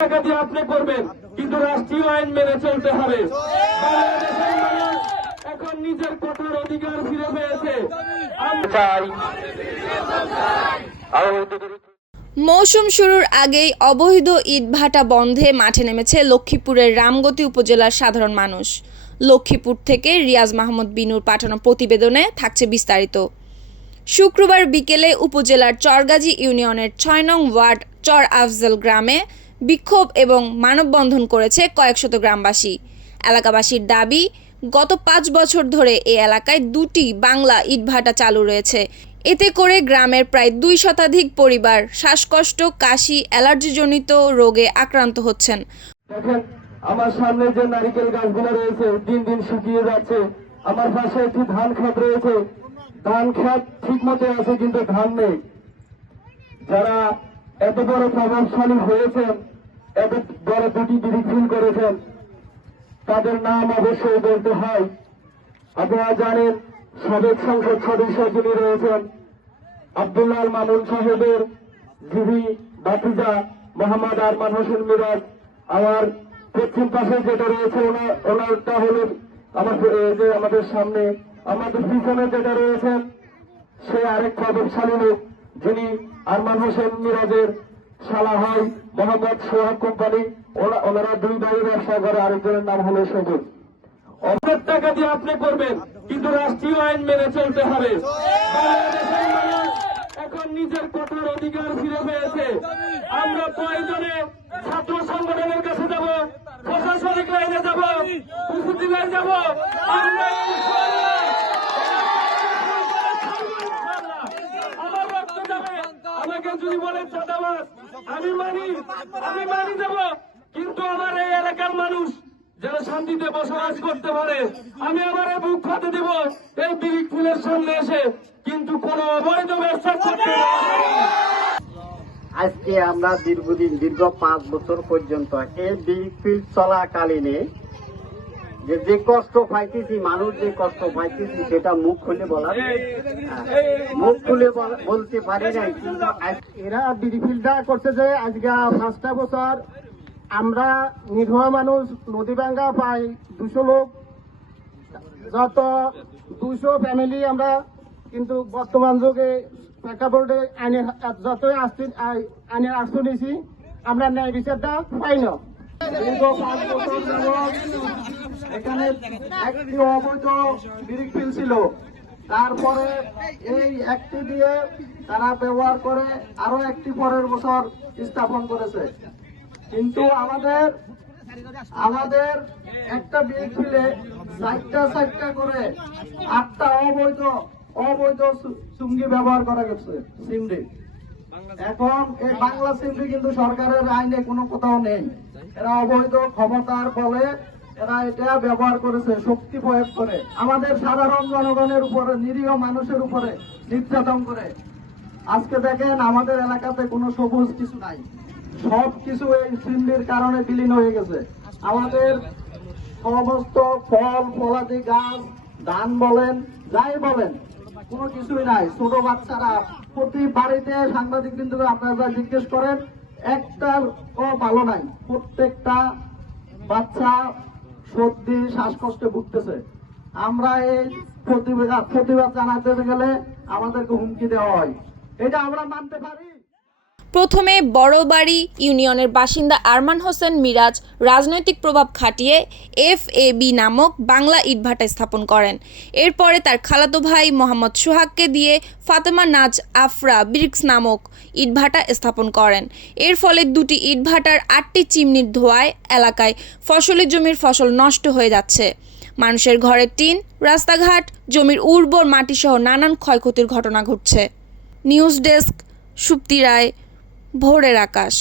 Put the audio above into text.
টাকা আপনি করবেন, কিন্তু রাষ্ট্রীয় আইন মেনে চলতে হবে। এখন নিজের কথার অধিকার ফিরে পেয়েছে। মৌসুম শুরুর আগেই অবৈধ ইটভাটা বন্ধে মাঠে নেমেছে লক্ষ্মীপুরের রামগতি উপজেলার সাধারণ মানুষ। লক্ষ্মীপুর থেকে রিয়াজ মাহমুদ বিনুর পাঠানো প্রতিবেদনে থাকছে বিস্তারিত। শুক্রবার বিকেলে উপজেলার চরগাজী ইউনিয়নের ছয় নং ওয়ার্ড চর আফজল গ্রামে বিক্ষোভ এবং মানববন্ধন করেছে কয়েকশত গ্রামবাসী। এলাকাবাসীর দাবি, গত পাঁচ বছর ধরে এ এলাকায় দুটি বাংলা ইটভাটা চালু রয়েছে। এতে করে গ্রামের প্রায় দুই শতাধিক পরিবার শ্বাসকষ্ট, কাশি, অ্যালার্জিজনিত রোগে আক্রান্ত হচ্ছেন। দেখেন, আমার সামনে যে নারিকেল গাছগুলো রয়েছে, দিন দিন শুকিয়ে যাচ্ছে। আমার পাশে একটি ধান ক্ষেত রয়েছে। ধান ক্ষেত ঠিক মতো আছে, কিন্তু ধান নেই। যারা এত বড় প্রভাবশালী হয়েছেন, এত বড় দুটি বিরিফিল করেছেন। তাদের নাম অবশ্যই বলতে হয়। আপনারা জানেন, সাবেক সংসদ সদস্য যিনি রয়েছেন আব্দুল্লাহ মামুন সাহেবের জিবি বাতিজা মোহাম্মদ আরমান হোসেন মিরাজ, আমার পশ্চিম পাশে যেটা রয়েছে, ওনার, ওনারটা হলো আমার যে আমাদের সামনে, আমাদের পিছনে যেটা রয়েছেন সে আরেক প্রভাবশালী লোক। যিনি আরমান হোসেন মিরাজের শালা হয়, মোহাম্মদ সোহাগ কোম্পানি ওনারা দুই ভাই ব্যবসা করে, আরেকজনের নাম হলো সবুজ অর্ধেক টাকা দিয়ে আপনি করবেন, কিন্তু রাষ্ট্রীয় আইন মেনে চলতে হবে। এখন নিজের কথার অধিকার ফিরে পেয়েছে। আমরা প্রয়োজনে ছাত্র সংগঠনের কাছে যাব? প্রশাসনিক লাইনে যাব? উপজেলায় যাব? আমরা ইনশাআল্লাহ আমার রক্ত যাবে আমাকে যদি চাঁদাবাজ, আমি মানি আমি মানি দেব কিন্তু আমার এই এলাকার মানুষ শান্তিতে বসবাস করতে পারে, আমি আমার বুক ফাতে দিব এই বিরিক ফুলের সামনে এসে কিন্তু কোন অবৈধ ব্যবসা করতে। আজকে আমরা দীর্ঘদিন, দীর্ঘ পাঁচ বছর পর্যন্ত এই বিলফিল চলাকালীনে যে যে কষ্ট পাইতেছি, মানুষ যে কষ্ট পাইতেছি, সেটা মুখ খুলে বলা মুখ খুলে বলা- বলতে পারি নাই এরা বিডিফিল্ডটা করছে যে আজকে পাঁচটা বছর আমরা নির্ভর মানুষ, নদী ভাঙ্গা পাই, দুশো লোক। যত দুশো ফ্যামিলি আমরা, কিন্তু বর্তমান যুগে প্রেক্ষাপটে আইনের যতই আসছি আইনের আসতে নিয়েছি, আমরা ন্যায় বিচারটা পাই না। দীর্ঘ পাঁচ বছর এখানে একটি অবৈধ বিরিক ফিল ছিল। তারপরে এই একটি দিয়ে তারা ব্যবহার করে আরও একটি পরের বছর স্থাপন করেছে। কিন্তু আমাদের আমাদের একটা বিয়ে ফিলে চারটা চারটা করে আটটা অবৈধ অবৈধ চুঙ্গি ব্যবহার করা গেছে সিমরি এখন এই বাংলা সিমরি কিন্তু সরকারের আইনে কোনো কোথাও নেই। এরা অবৈধ ক্ষমতার বলে এরা এটা ব্যবহার করেছে, শক্তি প্রয়োগ করে। আমাদের সাধারণ জনগণের উপরে, নিরীহ মানুষের উপরে নির্যাতন করে। আজকে দেখেন, আমাদের এলাকাতে কোনো সবুজ কিছু নাই। সব কিছু এই সিন্ডির কারণে বিলীন হয়ে গেছে। আমাদের সমস্ত ফল, ফলাদি, গাছ, ধান বলেন, যাই বলেন, কোনো কিছুই নাই। ছোট বাচ্চারা প্রতি বাড়িতে সাংবাদিক কিন্তু আপনারা জিজ্ঞেস করেন একটার ভালো নাই। প্রত্যেকটা বাচ্চা সর্দি, শ্বাসকষ্টে ভুগতেছে। আমরা এই প্রতিবাদ জানাতে গেলে আমাদেরকে হুমকি দেওয়া হয়। এটা আমরা মানতে পারি? প্রথমে বড়বাড়ি ইউনিয়নের বাসিন্দা আরমান হোসেন মিরাজ রাজনৈতিক প্রভাব খাটিয়ে এফ এ বি নামক বাংলা ইটভাটা স্থাপন করেন। এরপরে তার খালাতো ভাই মোহাম্মদ সোহাগকে দিয়ে ফাতেমা নাজ আফরা ব্রিক্স নামক ইটভাটা স্থাপন করেন। এর ফলে দুটি ইটভাটার আটটি চিমনির ধোয়ায় এলাকায় ফসলি জমির ফসল নষ্ট হয়ে যাচ্ছে। মানুষের ঘরের টিন, রাস্তাঘাট, জমির উর্বর মাটিসহ নানান ক্ষয়ক্ষতির ঘটনা ঘটছে। নিউজ ডেস্ক, সুপ্তি রায় ভোরের আকাশ।